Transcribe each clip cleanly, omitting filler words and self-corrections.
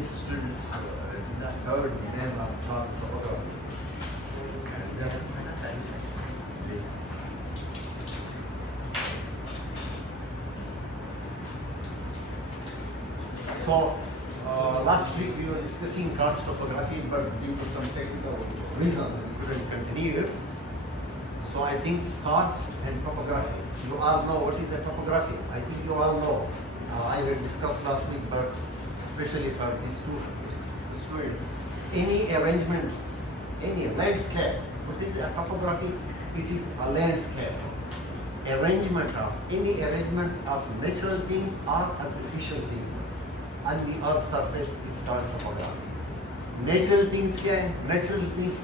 many students heard the name of karst topography. So, last week we were discussing karst topography, but due to some technical reason we couldn't continue. So I think karst and topography, you all know what is a topography. I think you all know. I will discuss last week, but especially for these two students, any arrangement, any landscape, what is a topography? It is a landscape. Arrangement of any arrangements of natural things or artificial things on the earth's surface is called topography. Natural things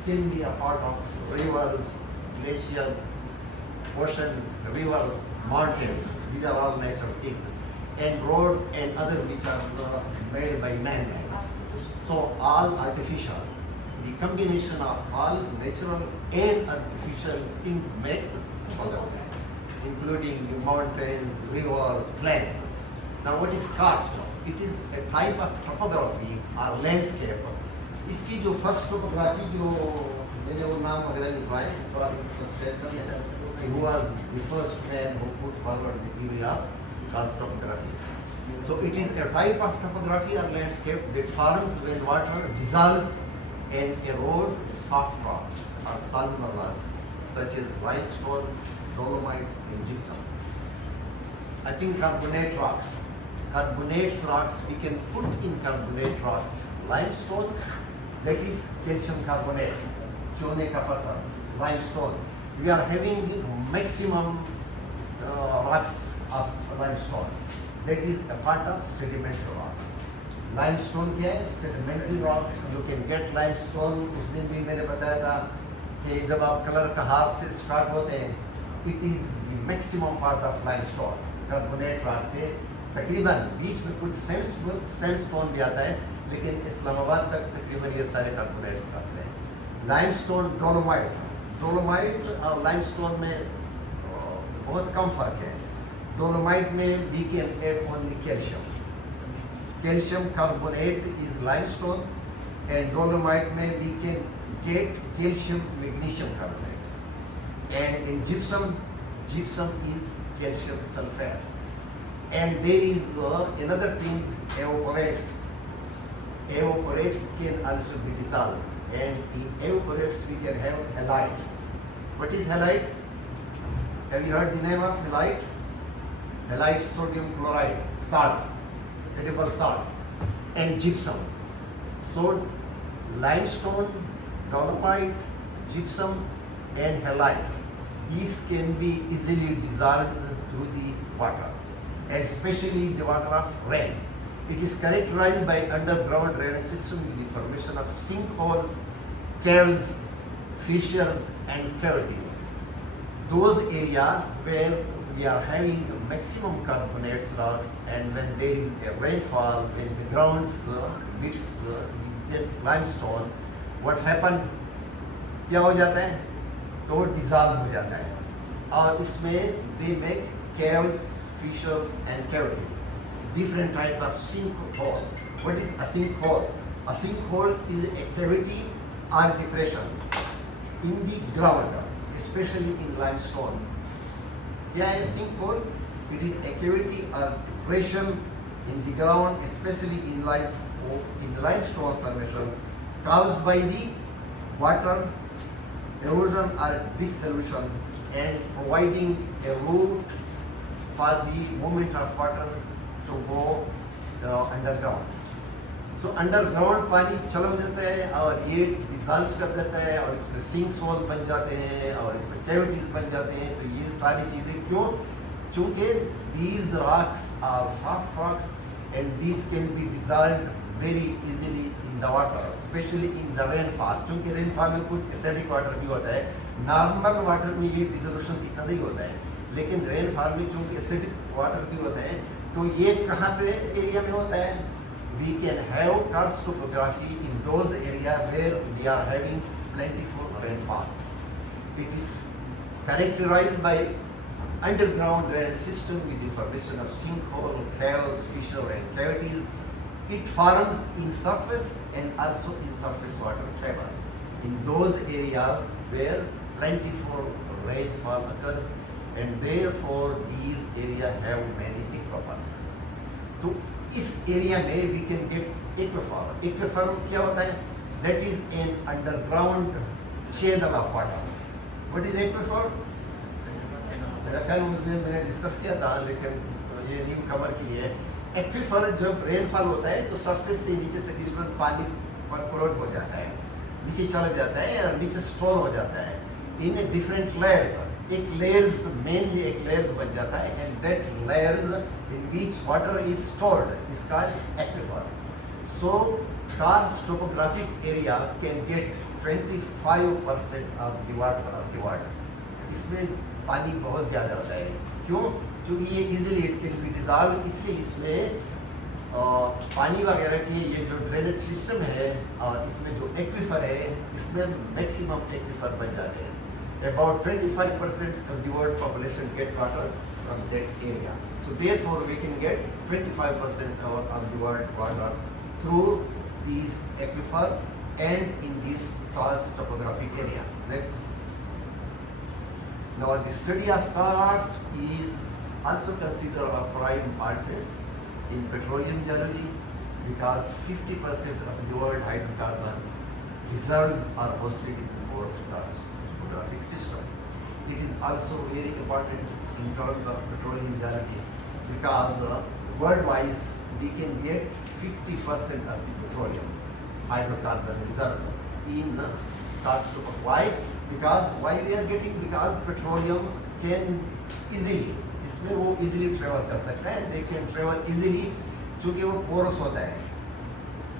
can be a part of rivers, glaciers, oceans, rivers, mountains. These are all natural things. And roads and other which are made by man-made. So all artificial. The combination of all natural and artificial things makes topography, including the mountains, rivers, plains. Now what is karst? It is a type of topography or landscape. इसकी जो first topography जो मैंने वो नाम वगैरह लिखवाए तो आप सब्सक्राइब कर लें. Who was the first man who put forward the theory of karst topography. So it is a type of topography or landscape that forms when water dissolves and erodes soft rocks or soluble rocks such as limestone, dolomite, and gypsum. I think carbonate rocks. Carbonate rocks, we can put in carbonate rocks limestone, that is calcium carbonate, chone ka patthar, limestone. We are having the maximum rocks of limestone. That is a part of sedimentary rocks. Limestone क्या है? Sedimentary rocks. You can get limestone. उस दिन भी मैंने बताया था कि जब आप कलर का हाथ से स्टार्ट होते हैं, it is the maximum part of limestone. Carbonate rock से तकरीबन बीच में कुछ sandstone भी आता है, लेकिन इस्लामाबाद तक तकरीबन ये सारे कार्बोनेट रॉक्स हैं. लाइमस्टोन, डोलोमाइट और लाइमस्टोन में बहुत कम फर्क है. डोलोमाइट में we can add only calcium. Calcium carbonate is limestone, and dolomite में we can get calcium magnesium carbonate. And in gypsum is calcium sulfate. And there is another thing, evaporates. Evaporates can also be dissolved, and in evaporates we can have halite. What is halite? Have you heard the name of halite? Halite, sodium chloride, salt, edible salt, and gypsum. So limestone, dolomite, gypsum, and halite, these can be easily dissolved through the water, and especially the water of rain. It is characterized by underground drainage system with the formation of sinkholes, caves, fissures, and cavities. Those areas where we are having maximum carbonates rocks, and when there is a rainfall, when the ground meets with limestone, what happens? क्या हो जाता है? तो dissolve हो जाता है. और इसमें they make caves, fissures, and cavities. Different type of sinkhole. What is a sinkhole? A sinkhole is a cavity or depression in the ground, especially in limestone. क्या है sinkhole? It is a cavity or depression in the ground, especially in limestone formation, caused by the water erosion or dissolution, and providing a route for the movement of water to go underground. So underground पानी चला जाता है और ये डिसॉल्व कर देता है और इसमें सिंक्स होल बन जाते हैं और इसमें कैविटीज बन जाते हैं. तो ये सारी चीज़ें क्यों? चूँकि these rocks are soft rocks and these can be dissolved very easily in the water, especially in the rainfall. चूँकि rainfall में कुछ acidic water भी होता है. नॉर्मल वाटर में ये डिसोल्यूशन इतना नहीं होता है, लेकिन रेनफॉल में चूँकि एसिडिक वाटर भी होता है, तो ये कहाँ पे एरिया में होता है? We can have karst topography in those areas where we are having plentiful rainfall. It is characterized by underground drainage system with the formation of sinkhole, caves, fissures, and cavities. It forms in surface and also in surface water table. In those areas where plentiful rainfall occurs, and therefore these areas have many aquifers. तो इस एरिया में we can get aquifer. Aquifer क्या होता है? That is an underground channel of water. What is aquifer? मेरा ख्याल मैंने डिस्कस किया था, लेकिन ये न्यू कवर की है. एक्विफर जब रेनफॉल होता है तो सरफेस से नीचे तकरीबन पानी परकोलेट हो जाता है, नीचे चला जाता है और नीचे स्टोर हो जाता है इन डिफरेंट लेयर्स. एक लेयर्स मेनली एक लेयर्स बन जाता है and that layers in which water is stored is called aquifer. So karst topographic area can get 25% of the water. इसमें पानी बहुत ज़्यादा होता है. क्यों? क्योंकि ये easily it can be dissolve, इसलिए इसमें पानी वगैरह की ये जो ड्रेनेज सिस्टम है और इसमें जो एक्विफर है इसमें मैक्सिमम एक्विफर बन जाते हैं. About 25% of the world population get water from that area. So therefore we can get 25% of the world water through these aquifer and in this karst topographic area. Next. Now the study of karst is also considered a prime process in petroleum geology because 50% of the world hydrocarbon reserves are hosted in the porous karst topographic system. It is also very important in terms of petroleum geology because worldwide we can get 50% of the petroleum hydrocarbon reserves in karst topography. Why? Because why we are getting? Because petroleum can easily, इसमें वो easily travel कर सकता है. They can travel easily क्योंकि वो porous होता है.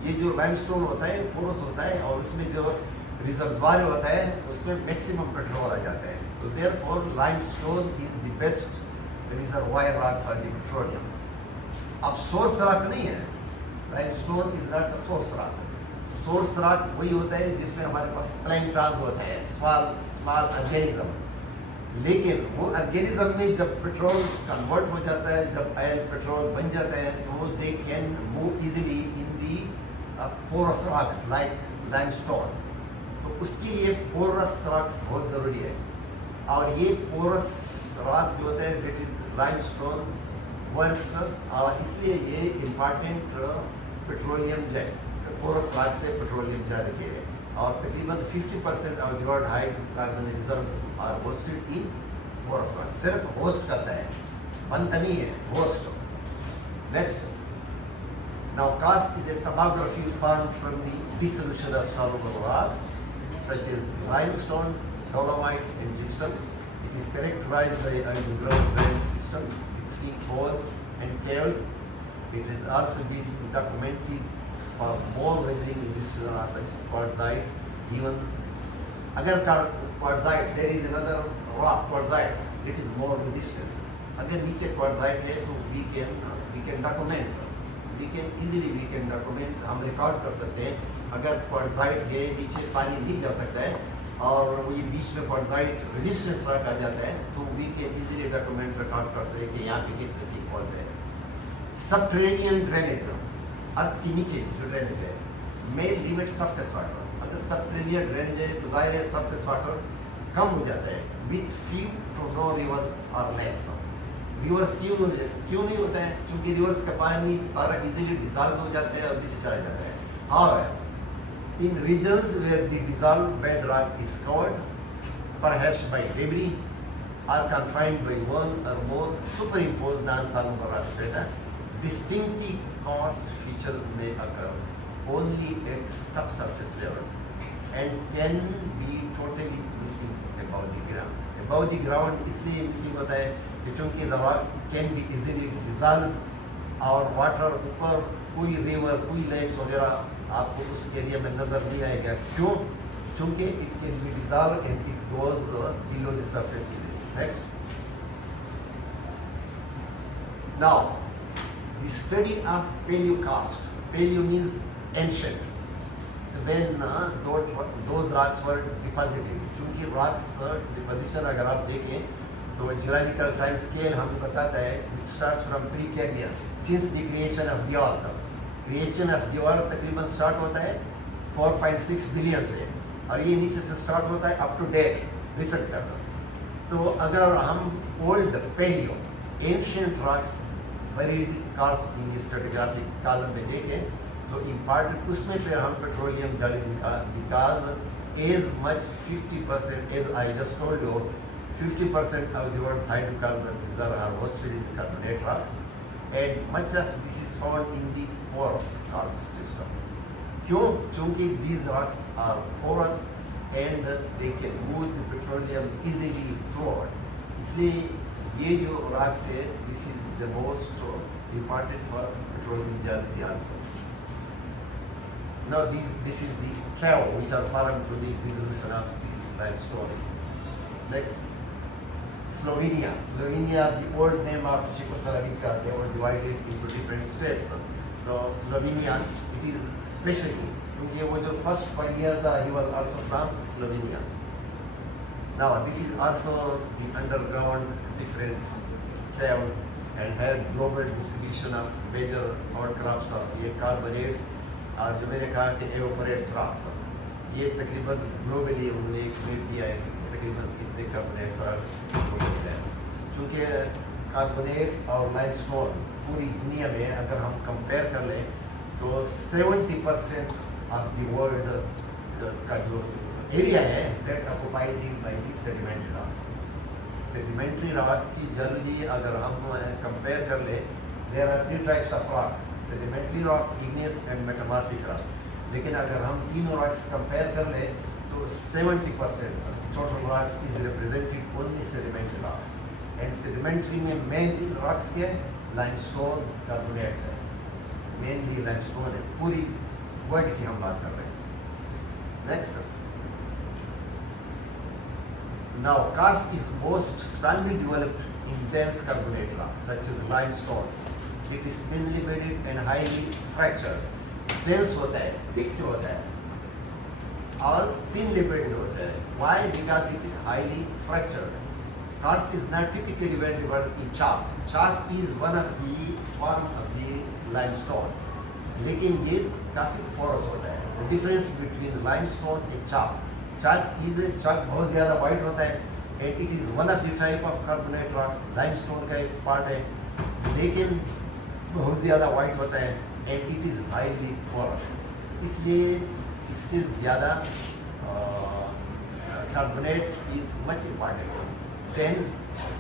ये जो limestone होता है porous होता है और उसमें जो रिजर्वायर होता है उसमें मैक्सिमम पेट्रोल आ जाता है. तो therefore limestone is the best reservoir rock for the petroleum. अब सोर्स रॉक नहीं है, limestone is not a source rock. Source rock वही होता है जिसमें हमारे पास प्लैंकटन होता है, स्मॉल ऑर्गेनिज्म. लेकिन वो ऑर्गेनिज्म में जब पेट्रोल कन्वर्ट हो जाता है, जब ऑयल पेट्रोल बन जाता है तो they can move easily in the porous rocks like limestone. तो उसके लिए पोरस रॉक्स बहुत ज़रूरी है. और ये पोरस रॉक जो होता है दैट इज लाइमस्टोन वर्क्स, और इसलिए ये इम्पॉर्टेंट पेट्रोलियम पोरस रॉक से पेट्रोलियम जा रही है. और तकरीबन 50% of the world hydrocarbon reserves are hosted in porous rock. सिर्फ होस्ट करता है, बनता नहीं है, host. Next. Now karst is a topography formed from the dissolution of soluble rocks such as limestone, dolomite and gypsum. It is characterized by underground drainage system with sinkholes and caves. It has also been documented for more weathering resistance such as quartzite. Even agar quartzite, there is another rock quartzite, it is more resistant. अगर नीचे quartzite है तो we can document. We can easily document, हम रिकॉर्ड कर सकते हैं. अगर क्वार्ट्जाइट के नीचे पानी नहीं जा सकता है और वो ये बीच में क्वार्ट्जाइट रेजिस्टेंस रॉक आ जाता है तो we can easily document record कर सकते हैं कि यहाँ पे कितने सिंकहोल्स है. सबटेरेनियन ड्रेनेज, अर्थ के नीचे जो ड्रेनेज है, में लिमिट सरफेस वाटर. अगर सबटेरेनियन ड्रेनेज है तो जाहिर है सरफेस वाटर कम हो जाता है with few to no rivers और लेक्स. रिवर्स क्यों नहीं होता है? क्योंकि रिवर्स का पानी सारा इजीली डिसॉल्व हो जाता है और नीचे चला जाता है. और in regions where the dissolve bedrock is covered perhaps by debris or confined by one or more superimposed non-soluble rock strata, distinctive karst features may occur only at subsurface levels and can be totally missing above the ground. Above the ground इसलिए मिसिंग होता है क्योंकि the rocks can be easily dissolved और वाटर ऊपर कोई रिवर कोई लेक्स वगैरह आपको उस एरिया में नज़र नहीं आएगा. क्यों? क्योंकि it can be dissolved and it goes below the surface easily. Next. Now, the study of paleokarst. Paleo means ancient. So then those rocks were deposited. क्योंकि rocks deposition अगर आप देखें तो geological time scale हमें बताता है it starts from Precambrian, since the creation of the earth. Creation of the earth तकरीबन स्टार्ट होता है 4.6 बिलियन से, और ये नीचे से स्टार्ट होता है अप टू डेट रिसेंट तक। तो अगर हम old paleo ancient rocks buried karst in stratigraphic column में देखें तो इम्पॉर्टेंट उसमें फिर हम पेट्रोलियम ज्योलॉजी का, because as much 50% as I just told you 50% of the world's hydrocarbon reserve are hosted in carbonate rocks, and much of this is found in the porous karst system. क्यों? क्योंकि these rocks are porous and they can move the petroleum easily throughout. इसलिए ये जो rocks है, this is the most important for petroleum geology also. Now this is the cave which are formed through the dissolution of the limestone. Next. Slovenia, the old name of Czechoslovakia, they were divided into different states. So Slovenia, it is especially क्योंकि वो जो first pioneer था, he was also from Slovenia. Now this is also the underground different caves and had global distribution of major outcrops of ये carbonates और जो मैंने कहा कि evaporates rocks, ये तकरीबन globally उन्होंने एक रेट दिया है तकरीबन कितने कार्बोनेट्स और चूँकि कार्बोनेट और लाइमस्टोन पूरी दुनिया में अगर हम कंपेयर कर लें तो 70% ऑफ द वर्ल्ड का जो एरिया है that occupied by the sedimentary rocks. Sedimentary rocks की जियोलॉजी अगर हम कंपेयर कर लें, there are 3 types of rock, sedimentary rock, igneous and metamorphic rock. लेकिन अगर हम तीनों रॉक्स कंपेयर कर लें तो 70% total rocks is represented only sedimentary rocks, and sedimentary में main rocks क्या है? limestone, carbonates है, mainly limestone है, पूरी वर्ल्ड की हम बात कर रहे हैं। Next, now karst is most strongly developed in dense carbonate rocks such as limestone. It is thinly bedded and highly fractured. dense होता है, thick होता है और thinly bedded होता है। Why? Because it is highly fractured. Karst is not typically well developed in chalk. Chalk is one of the form of the limestone. लेकिन ये काफी porous होता है। The difference between limestone and chalk. Chalk बहुत ज़्यादा white होता है and it is one of the type of carbonate rocks. Limestone का एक part है, लेकिन बहुत ज़्यादा white होता है and it is highly porous. इसलिए इससे ज़्यादा carbonate is much important. Then,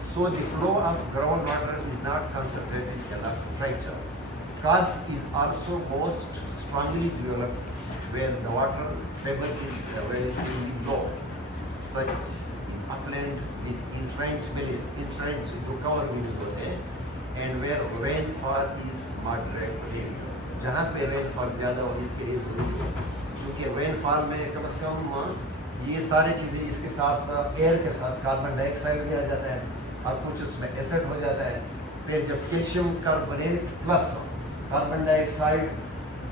so the flow of groundwater is not concentrated enough to fracture. Karst is also most strongly developed where the water table is relatively low, such in upland with entrenched valleys जो cover valleys होते हैं, and where rainfall is moderate to limited. जहाँ पे rainfall ज़्यादा हो इसके लिए ज़रूरी है, क्योंकि rainfall में कम से कम ये सारी चीज़ें इसके साथ एयर के साथ कार्बन डाइऑक्साइड भी आ जाता है और कुछ उसमें एसिड हो जाता है। फिर जब calcium carbonate plus carbon dioxide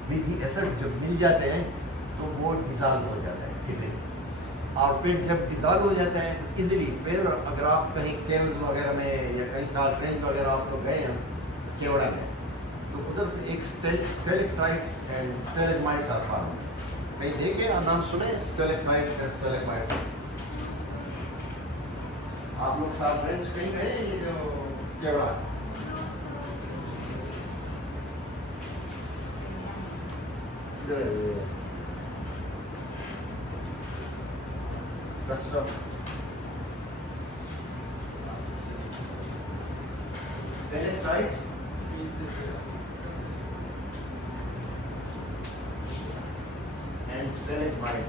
with acid जब मिल जाते हैं तो वो डिज़ॉल्व हो जाता है इजीली, और फिर जब डिज़ॉल्व हो जाता है तो इजीली फिर अगर आप कहीं केव्स वगैरह में या कहीं साल ट्रेन वगैरह आप लोग गए हैं केवड़ा में, तो उधर एक स्टेलेक्टाइट्स एंड स्टेलेग्माइट्स आर फॉर्म्ड। कहीं देखे नाम सुने स्टेलेग्माइट्स एंड स्टेलेग्माइट्स? आप लोग साउथ रेंज कहीं गए? ये जो केवड़ा इधर स्टेलेक्टाइट and stalagmite.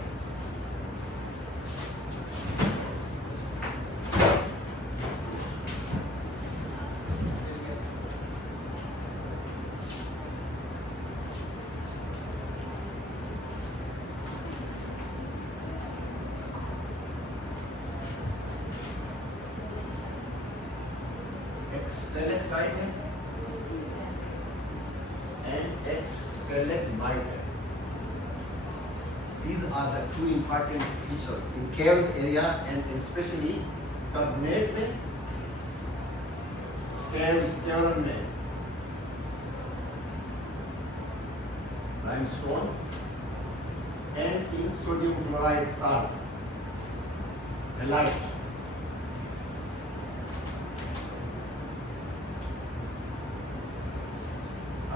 एक stalactite है and एक stalagmite है। These are the two important features in caves area and especially carbonate में, caves केवड़न में limestone, and in sodium chloride salt, halite.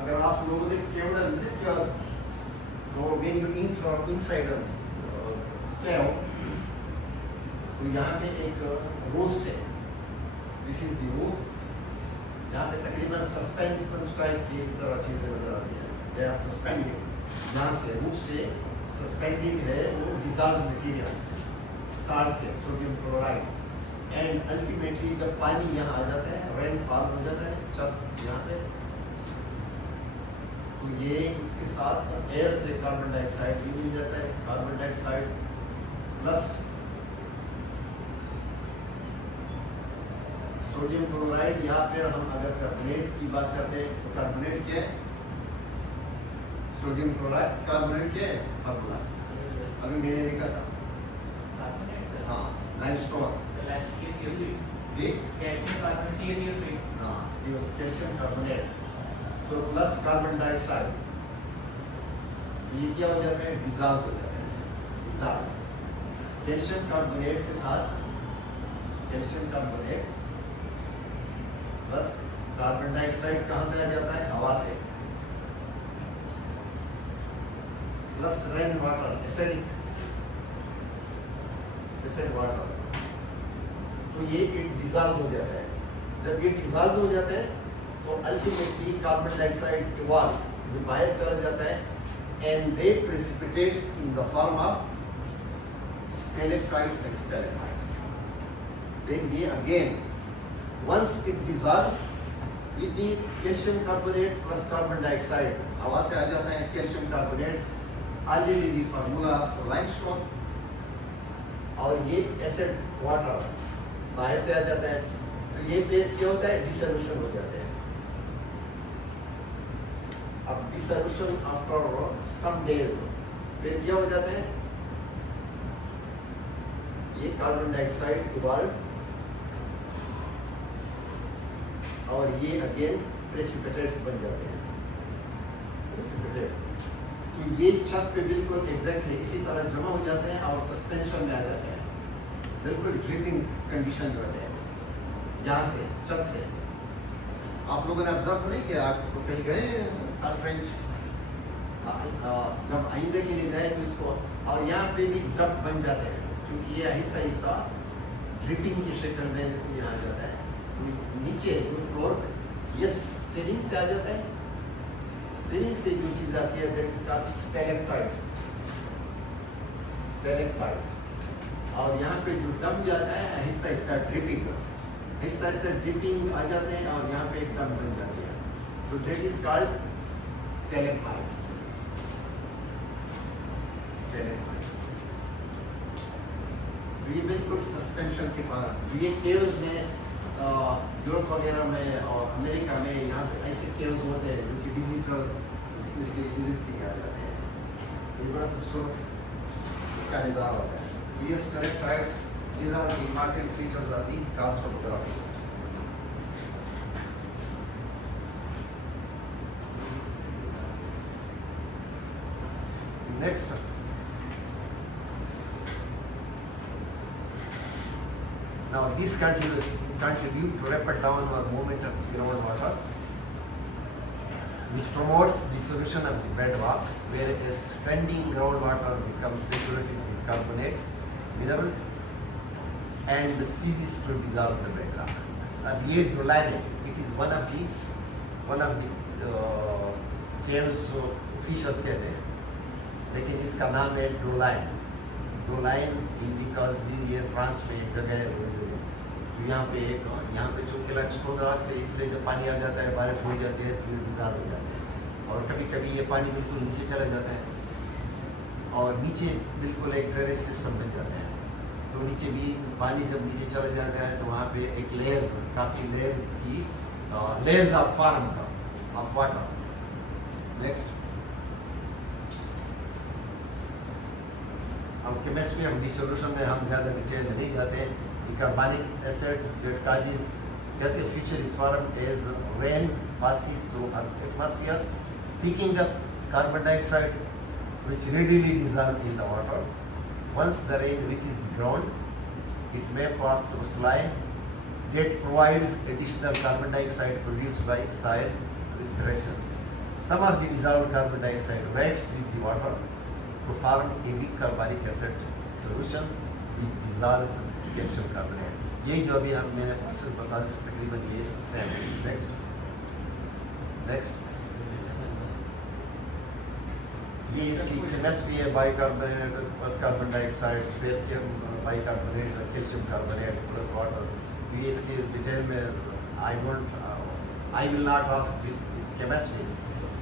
अगर आप लोगों ने केवल विजिट किया तो when you enter inside a cave, तो यहाँ पे एक रूफ से, this is the roof, यहाँ पे तकरीबन सस्पेंशन टाइप की इस तरह चीजें नजर आती है, they are suspended, यहाँ से रूफ से सस्पेंडेड है वो डिजॉल्व मटेरियल साल्ट के सोडियम क्लोराइड, एंड अल्टीमेटली जब पानी यहाँ आ जाता है, रेनफॉल हो जाता है छत यहाँ पे, तो ये इसके साथ एयर से कार्बन डाइऑक्साइड भी मिल जाता है, carbon dioxide plus sodium chloride, या फिर हम अगर कार्बोनेट की बात करते हैं तो कार्बोनेट क्या है, सोडियम क्लोराइड कार्बोनेट क्या है फार्मूला अभी मैंने लिखा था, हाँ लाइमस्टोन जी, हाँ कैल्शियम कार्बोनेट, तो प्लस कार्बन डाइऑक्साइड, ये क्या हो जाता है, डिसॉल्व हो जाता है, डिसॉल्व कैल्शियम कार्बोनेट के साथ, calcium carbonate plus carbon dioxide कहाँ से आ जाता है, हवा से, plus rain water, acid water, तो ये डिसॉल्व हो जाता है। जब ये डिसॉल्व हो जाता है तो अल्टीमेटली कार्बन डाइऑक्साइड इवॉल्व, जो बाहर चला जाता है, and they precipitates in the form of stalactites and stalactite. Then ये again once it dissolves with the calcium carbonate plus carbon dioxide, हवा से आ जाता है calcium carbonate, already the formula for limestone, और ये एसिड वाटर बाहर से आ जाता है, तो ये फिर क्या होता है, डिसोल्यूशन हो जाते हैं। अब डिसोल्यूशन आफ्टर सम डेज फिर क्या हो जाता है, ये कार्बन डाइऑक्साइड इवॉल्व, और ये अगेन प्रेसिपिटेट्स बन जाते हैं, प्रेसिपिटेट्स, तो ये छत पे बिल्कुल एग्जैक्टली इसी तरह जमा हो जाते हैं और सस्पेंशन में आ जाते हैं, बिल्कुल ड्रिपिंग कंडीशन में होते हैं, यहाँ से छत से। आप लोगों ने ऑब्जर्व नहीं किया, आपको कहीं गए साल्ट रेंज, जब आइंदे के लिए जाए तो इसको, और यहाँ पे भी डब बन जाते हैं, क्योंकि ये आहिस्ता आहिस्ता ड्रिपिंग की शक्ल में यहाँ आ जाता है, नीचे जो फ्लोर ये सीलिंग से आ जाता है, सीलिंग से जो चीज आती है that is called stalactites, stalactite, और यहाँ पे जो डम जाता है आहिस्ता आहिस्ता ड्रिपिंग, आहिस्ता आहिस्ता ड्रिपिंग आ जाते हैं और यहाँ पे एक डम बन जाती है, तो that is called stalactite, stalactite. ये बिल्कुल सस्पेंशन के बाद, ये केव्स में यूरोप वगैरह में और अमेरिका में यहाँ पे ऐसे केव्स होते हैं जो कि विजिटर्स इसके लिए विजिट के लिए आ जाते हैं, ये बड़ा खूबसूरत इसका नज़ारा होता है। ये stalactites, these are the important features of the karst topography. Next, now these contribute to rapid downward movement of groundwater, which promotes dissolution of the bedrock, whereas standing groundwater becomes saturated with carbonate minerals and ceases to dissolve the bedrock. ये doline, it is one of the caves fissures कहते हैं, लेकिन इसका नाम है doline. Doline Hindi का ये फ्रांस में एक जगह है, तो यहाँ पे चूंकि लाइमस्टोन रॉक से, इसलिए जब पानी आ जाता है, बारिश हो जाती है तो ये डिसॉल्व हो जाते हैं, और कभी कभी ये पानी बिल्कुल नीचे चला जाता है और नीचे बिल्कुल एक ड्रेनेज सिस्टम बन जाता है, तो नीचे भी पानी जब नीचे चला जाता है तो वहाँ पे एक लेयर्स, काफ़ी लेयर्स की layers of form of water. Next, अब केमिस्ट्री ऑफ डिसोल्यूशन में हम ज़्यादा डिटेल में नहीं जाते हैं। कार्बनिक acid that causes gaseous feature is formed as rain passes through Earth's atmosphere, picking up carbon dioxide which readily dissolve in the water. Once the rain reaches the ground, it may pass through slime that provides additional carbon dioxide produced by soil respiration. Some of the dissolved carbon dioxide reacts with the water to form a weak carbonic acid solution which dissolves calcium carbonate. ये जो अभी हम मैंने प्रोसेस बता तकरीबन ये सेम है. नेक्स्ट ये इसकी केमिस्ट्री है. बाइकार्बोनेट प्लस कार्बन डाइऑक्साइड फिर bicarbonate calcium carbonate plus water. तो ये इसके डिटेल में I will not ask this chemistry.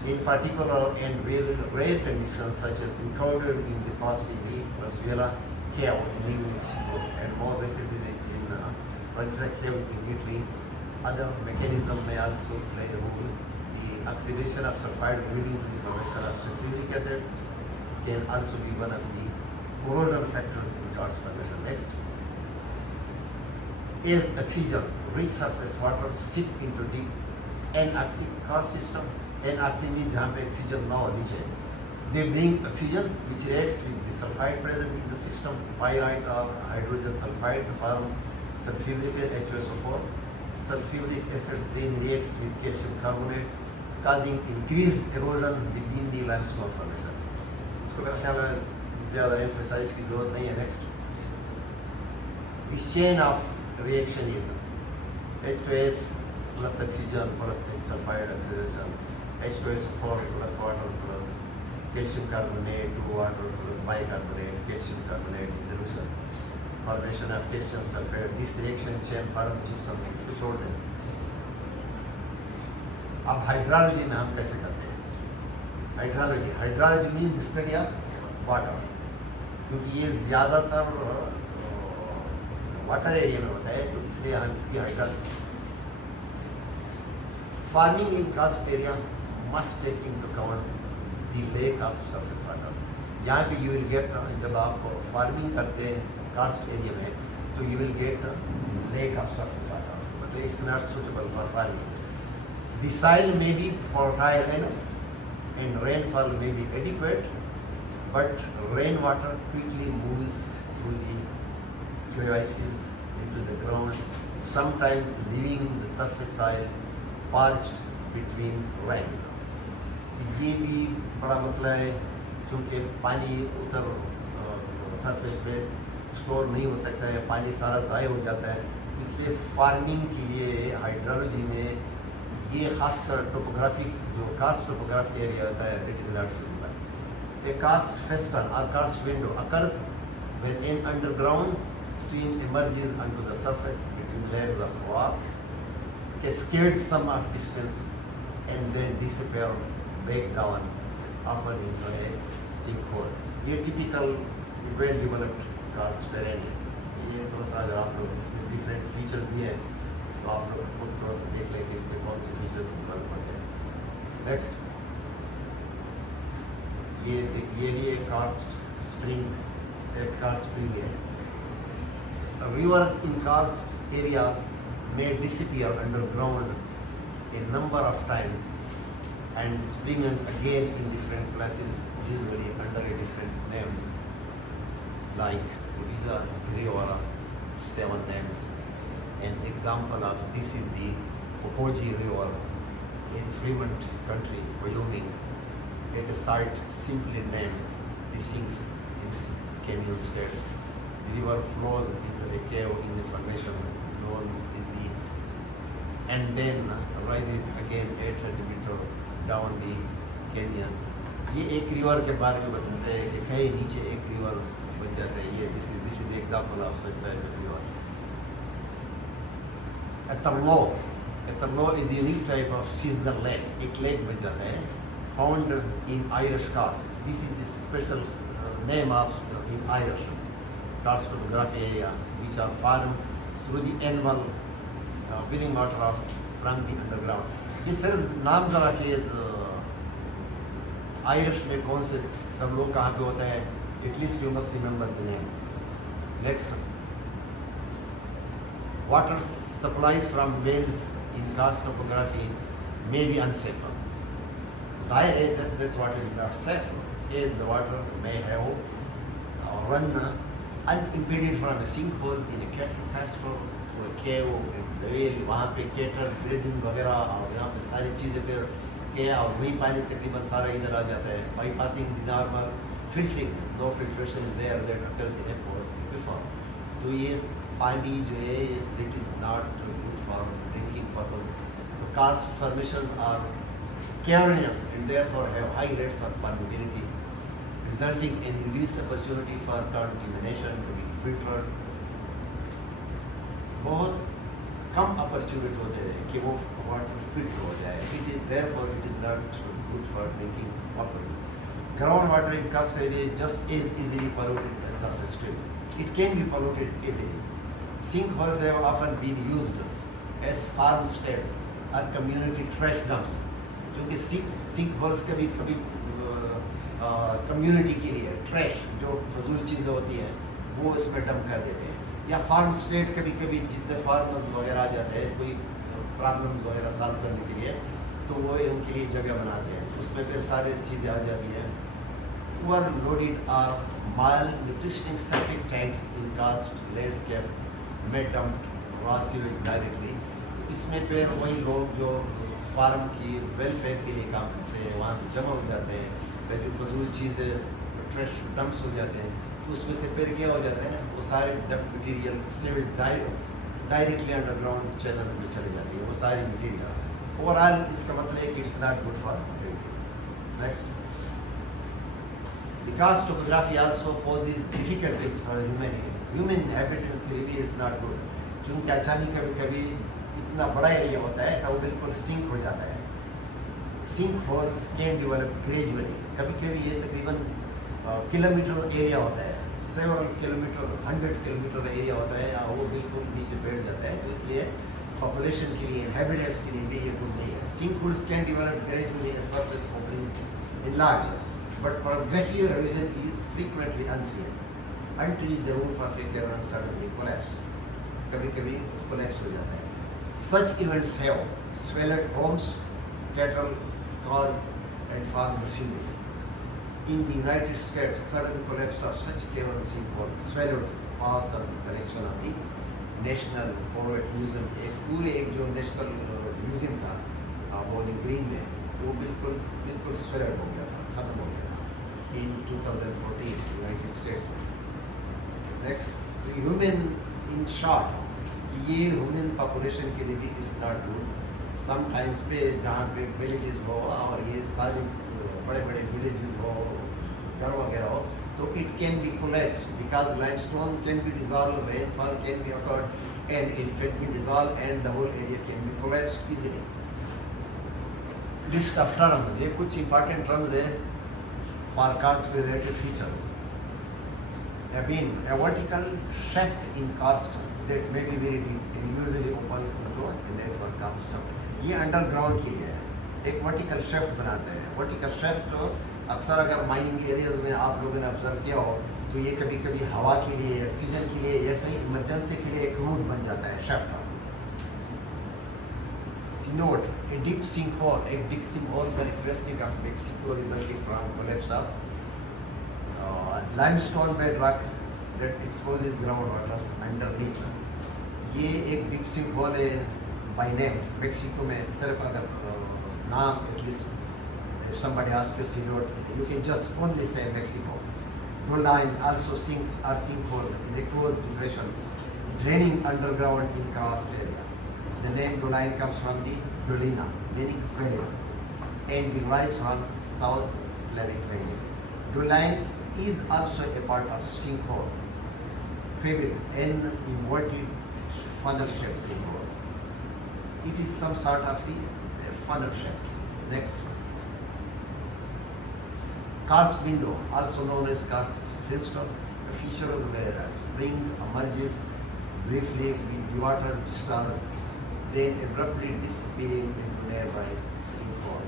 In particular, and very rare conditions such as encountered in the past in the Venezuela cave in New Mexico and more recently in Valencia cave in Italy, other mechanisms may also play a role. The oxidation of sulfide leading to the formation of sulfuric acid can also be one of the corrosion factors in karst formation. Next, as oxygen rich surface water sip into deep anoxic karst system, anoxic जहाँ पे oxygen ना हो नीचे, they bring oxygen which reacts with the sulfide present in the system, pyrite or hydrogen sulfide to form sulfuric H2SO4. Sulfuric acid then reacts with calcium carbonate, causing increased erosion within the limestone formation. इसको मेरा ख्याल है ज़्यादा emphasize की ज़रूरत नहीं है. Next, this chain of reaction is H2S plus oxygen plus sulfide oxidation, H2SO4 plus water plus calcium carbonate to water plus bicarbonate, calcium carbonate dissolution, formation of calcium sulfate. This reaction chain form gypsum. इसको छोड़ दें. अब हाइड्रोलॉजी में हम कैसे करते हैं? Hydrology mean the study of water, क्योंकि ये ज़्यादातर वाटर एरिया में होता है, तो इसलिए हम इसकी hydrology. Farming in karst area must take into account the lack of surface water. यहाँ पे यू विल गेट, जब आप फार्मिंग करते हैं कास्ट एरिया में, तो you will get lack of surface water. मतलब it's not suitable for farming. The soil may be fertile enough and rainfall may be adequate, but rainwater quickly moves through the crevices into the ground, sometimes leaving the surface soil parched between rains. ये भी बड़ा मसला है, क्योंकि पानी उतर सरफेस पे स्टोर नहीं हो सकता है, पानी सारा ज़ाया हो जाता है. इसलिए फार्मिंग के लिए हाइड्रोलॉजी में ये खासकर टोपोग्राफिक जो कास्ट टोपोग्राफी एरिया होता है, it is not feasible. A karst fenster or karst window occurs when an underground stream emerges onto the surface between layers of rock, cascades some of distance, and then disappear back down, often into a sinkhole. ये typical well developed karst terrain है. ये थोड़ा सा अगर आप लोग इसमें different features भी हैं, तो आप लोग खुद थोड़ा सा देख लें कि इसमें कौन से फीचर्स डेवलप होते हैं. नेक्स्ट, ये भी एक कार्स्ट स्प्रिंग है. Rivers in karst areas may disappear underground a number of times and spring again in different places, usually under a different names, like Riga, Riora, 7 names. An example of this is the Popoji River in Fremont County, Wyoming, at a site simply named the Sinks in Sinks Canyon State. The river flows into a cave in the formation known as the, and then rises again 800 meter down the canyon. ये एक रिवर के बारे में बताते हैं कि कहीं नीचे एक रिवर बन जाता है. ये this is the example of such type of river. Etherlow is a unique type of seasonal lake. एक lake बन जाता है, found in Irish karst. This is the special name of in Irish karst topography area, which are formed through the annual filling water from the underground. ये सिर्फ नाम जरा के आयरिश में कौन से टर्लो कहाँ पे होता है, at least you must remember the name. Next, water supplies from wells in karst topography may be unsafe. जाहिर है that what is not safe is the water may have run unimpeded from a sinkhole in a cattle pasture to a cave in the valley. वहाँ पे cattle grazing वगैरह और यहाँ पे सारी चीज़ें फिर क्या और वही पानी तकरीबन सारा इधर आ जाता है. Bypassing the normal filtering, no filtration is there that occurs in a forest before. तो ये पानी जो है it is not good for drinking purpose. The karst formations are cavernous and therefore have high rates of permeability, resulting in reduced opportunity for contamination to be filtered. बहुत कम अपॉर्चुनिटी होते हैं कि वो वाटर फिल्टर हो जाए. It is therefore it is not good for drinking purpose. Groundwater in karst area just as easily polluted as surface streams. It can be polluted easily. Sinkholes have often been used as farmsteads or community trash dumps. क्योंकि sink holes कभी कभी कम्युनिटी के लिए ट्रैश जो फजूल चीज़ें होती हैं वो इसमें डंप कर देते हैं. या फार्म स्टेट कभी कभी जितने फार्मर्स वगैरह आ जाते हैं कोई प्रॉब्लम वगैरह सॉल्व करने के लिए तो वो उनके लिए जगह बनाते हैं. उसमें फिर सारी चीज़ें आ जाती हैं. Overloaded or malnutritioning septic tanks in karst landscape may dump raw sewage directly. इसमें फिर वही लोग जो फार्म की वेलफेयर के लिए काम करते हैं वहाँ पे जमा हो जाते हैं. फिर जो फजूल चीज़ें ट्रैश डंप्स हो जाते हैं तो उसमें से फिर क्या हो जाता है वो सारे dump material sewage directly underground channel में चले जाती है वो सारी मटीरियल. ओवरऑल इसका मतलब है कि it's not good for drinking. Next, the karst topography also poses difficulties for human inhabitants के लिए भी it's not good. क्योंकि अचानक कभी कभी इतना बड़ा एरिया होता है तो वो बिल्कुल सिंक हो जाता है. Sink holes can develop gradually. कभी कभी ये तकरीबन किलोमीटर एरिया होता है, सेवरल किलोमीटर 100 किलोमीटर एरिया होता है और वो बिल्कुल नीचे बैठ जाता है. तो इसलिए पॉपुलेशन के लिए inhabitants के लिए भी ये गुड नहीं है. Sink holes can develop gradually as surface opening enlarge, but progressive erosion is frequently unseen until the roof of a cavern suddenly collapse. कभी कभी collapse हो जाता है. Such events have swallowed homes, cattle, cars, and farm machinery. In the United States, sudden collapse of such cavern sinkhole swallowed parts of the collection of the National Forest Museum. एक जो national museum था bowling green में वो बिल्कुल swallowed हो गया था, खत्म हो गया था in 2014 United States में. Next, human in short ये ह्यूमन पॉपुलेशन के लिए भी इट्स नॉट गुड. समटाइम्स पे जहाँ पे विलेजेस हो और ये सारे बड़े बड़े विलेजेस हो घर वगैरह हो तो it can be collapse because limestone can be dissolve, rainfall can be occurred and it can be dissolve and the whole area can be collapse easily. List of terms, ये कुछ इंपॉर्टेंट टर्म्स है for karst related features. A vertical shaft in karst that may be very deep and usually opens into a network of shaft. ये अंडरग्राउंड के लिए है. एक वर्टिकल शेफ्ट बनाते हैं. वर्टिकल शेफ्ट अक्सर अगर माइनिंग एरियाज में आप लोगों ने ऑब्जर्व किया हो तो ये कभी कभी हवा के लिए, ऑक्सीजन के लिए या कहीं इमरजेंसी के लिए एक रूट बन जाता है शेफ्ट का. Note, a deep sinkhole, a deep sinkhole characteristic of Mexico resulting from collapse of limestone bedrock that exposes groundwater underneath. ये एक डीप सिंखोल है बाय नेम. मेक्सिको में सिर्फ अगर नाम at least if somebody asks you can just only say Mexico. Doline also sinks or sinkhole is a closed depression draining underground in karst area. The name Doline comes from the Dolina, meaning valleys, and derives from South Slavic language. Doline is also a part of sinkholes, favored an inverted funnel-shaped sinkhole. It is some sort of the funnel shape. Next, karst window, also known as karst feature, a feature where a spring emerges briefly with the water discharge, then abruptly disappearing into nearby sinkhole.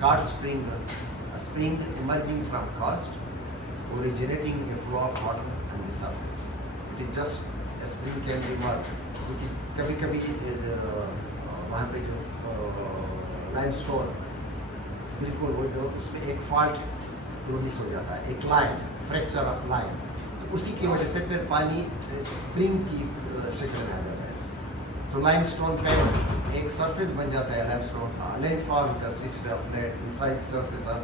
Karst spring, a spring emerging from karst, originating a flow of water on the surface. It is just a spring can be emerge. क्योंकि कभी-कभी वहाँ पे जो लाइमस्टोन बिल्कुल वो जो उसमें एक फॉल्ट प्रोड्यूस हो जाता है, एक लाइन, फ्रैक्चर ऑफ लाइन, तो उसी की वजह से फिर पानी स्प्रिंग की शक्ल में आ जाता है। तो लाइमस्टोन पैड एक सरफेस बन जाता है लाइमस्टोन का, land form consisted of flat inside surface of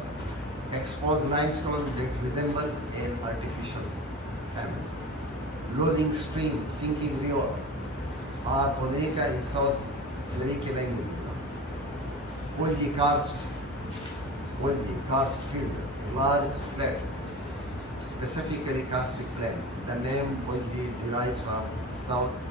exposed limestone that resemble an artificial pebbles. Losing stream, sinking river, or Oneka in South Slavic language. Polji karst field, a large flat, specifically karstic land. The name Polji derives from South